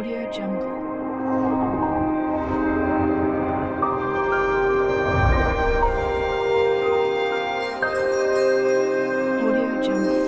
Audio Jungle. Audio Jungle.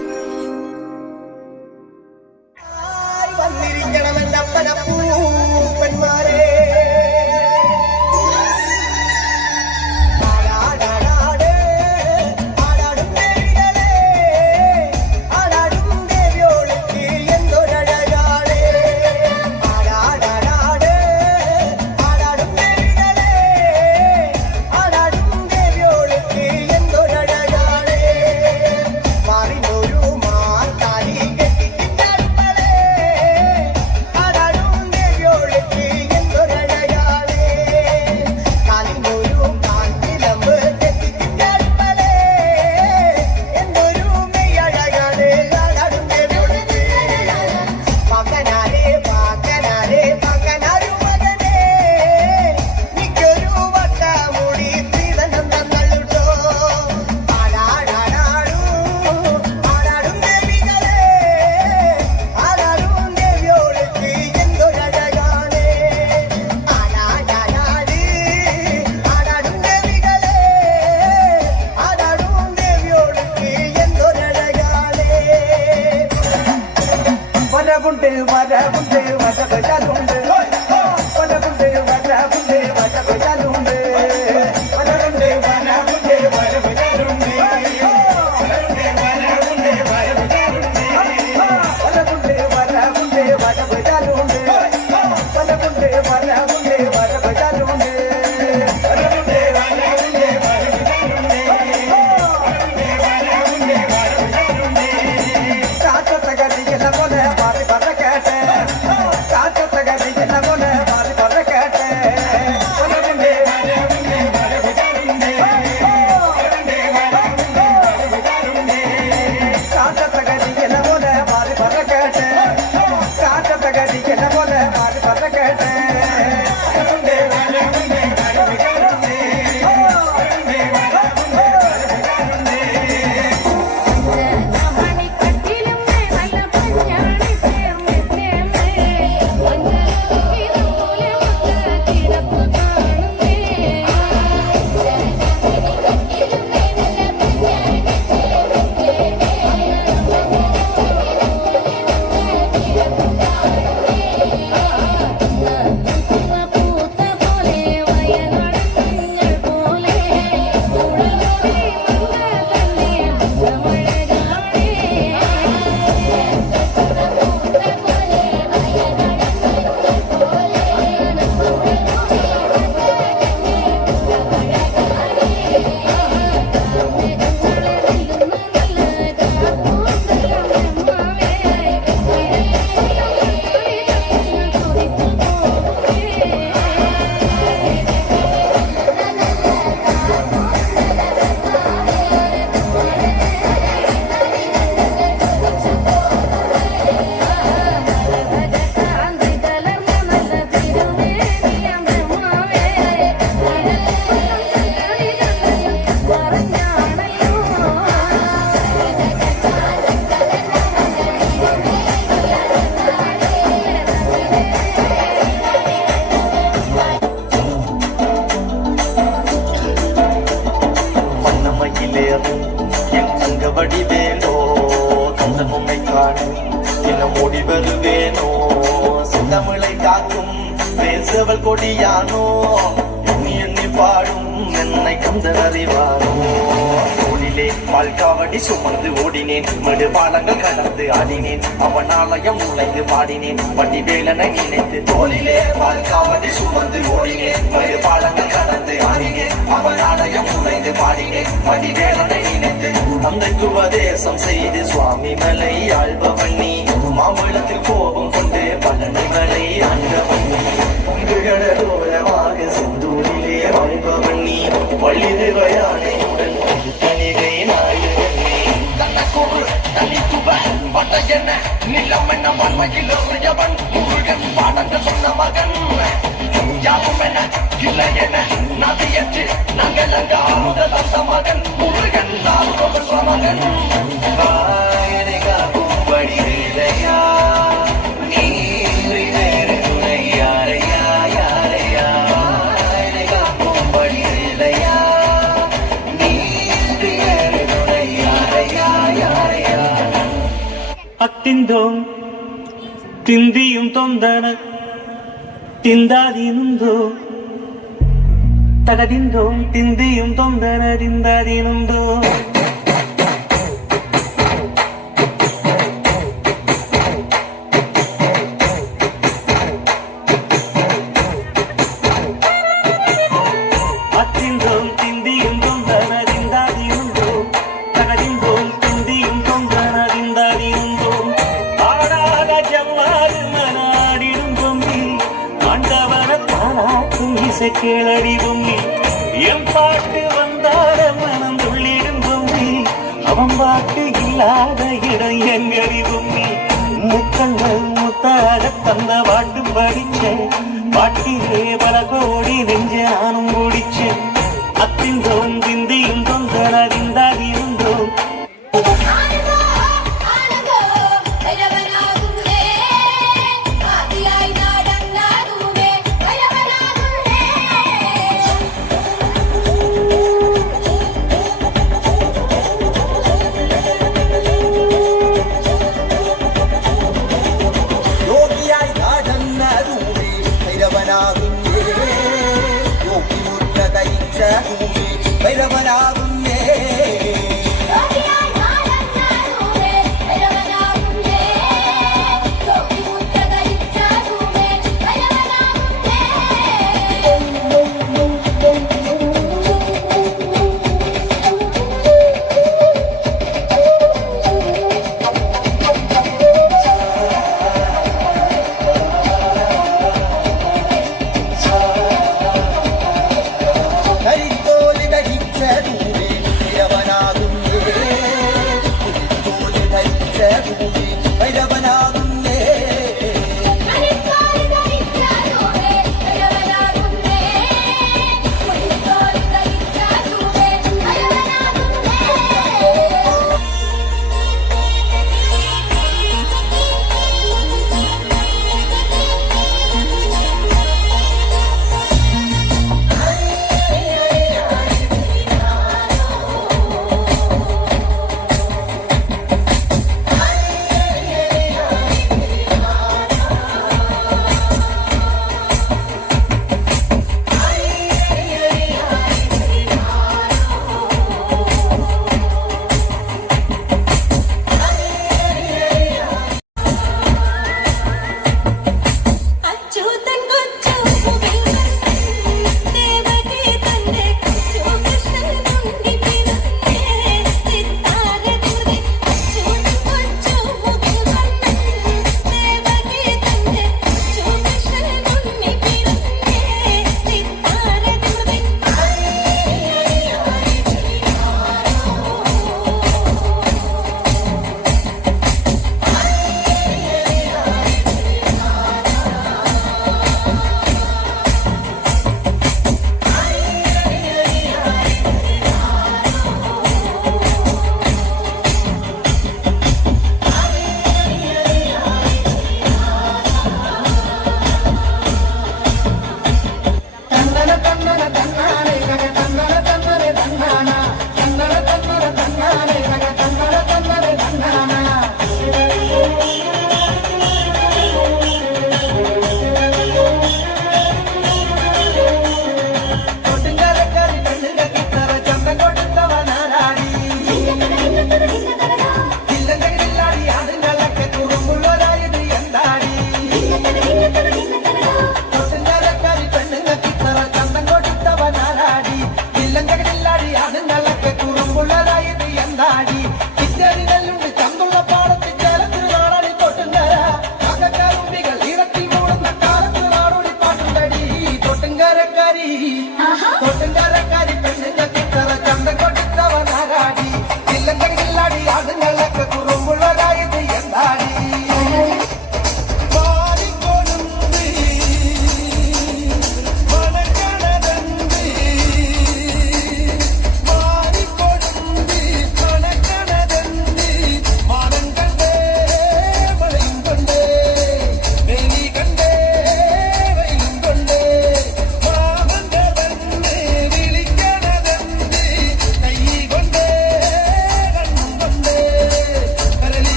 கொடியானோ எண்ணி எண்ணி பாடும் என்னை கந்தறிவானோ ஓடிலே பால்காவடி சுமந்து ஓடினேன் மேடு பாலங்கள் கடந்து ஆடினேன் அவன் ஆலயம் நுழைந்து பாடினேன் வண்டி வேலனை நினைத்து தோளிலே பால்காவடி சுமந்து ஓடினேன் மேடு பாலங்கள் கடந்து ஆடினேன் அவன் ஆலயம் நுழைந்து பாடினேன் வண்டி வேலனை நினைத்து தந்தைக்கு உபதேசம் செய்து சுவாமி மலை ஆழ்பவன் நீ மாம்பழத்தில் கோபம் கொண்டு பழனிகளை ஆண்டவன் கடலோரமாக செந்தூரிலே வாழ்பவன் நீ வள்ளிருவையானையுடன் தனிகை நாயகன் நீ தன்னக்கூறு தனித்துவன் பட்டையென்ன நிலம் என்ன வன்மையில் எறியவன் முருகன் பாடங்கள் சொன்ன மகன் யாவும் என இல்லை என நதியற்று நாங்கள் அங்க முதல் அந்த மகன் முருகன் தான் மகன் காகும்படி வேலையா நீ അത്തിന്തോം തിന്തിയും തൊന്തന തിന്താതിനുന്തോ തകതിന്തോം തിന്തിയും തൊന്തന തിന്താതിനുന്തോ അത്തിന്തോം തിന്തിയും തൊന്തന തിന്താതിനുന്തോ തകതിന്തോം തിന്തിയും തൊന്തന തിന്താതിനുന്തോ ആടാക ജമ്മാൽ മനാടിടും പൊമ്മി ஆண்டவன தாளாட்டும் இசை கேளடி பொம்மி என் பாட்டு வந்தார மனம் துள்ளிடும் பொம்மி அவன் பாட்டு இல்லாத இடம் எங்கடி பொம்மி முத்தங்கள் முத்தாக தந்த பாட்டு படிச்சேன் பாட்டிலே பல கோடி நெஞ்ச நானும் குடிச்சேன் அத்திந்தோம் திந்தியும் தொந்தனதிந்தாதிருந்தோம் യോഗിയായി നടന്നതുമേ ഭൈരവനാകുന്നേ യോഗി മുദ്ര ധരിച്ച ഭൈരവനാകും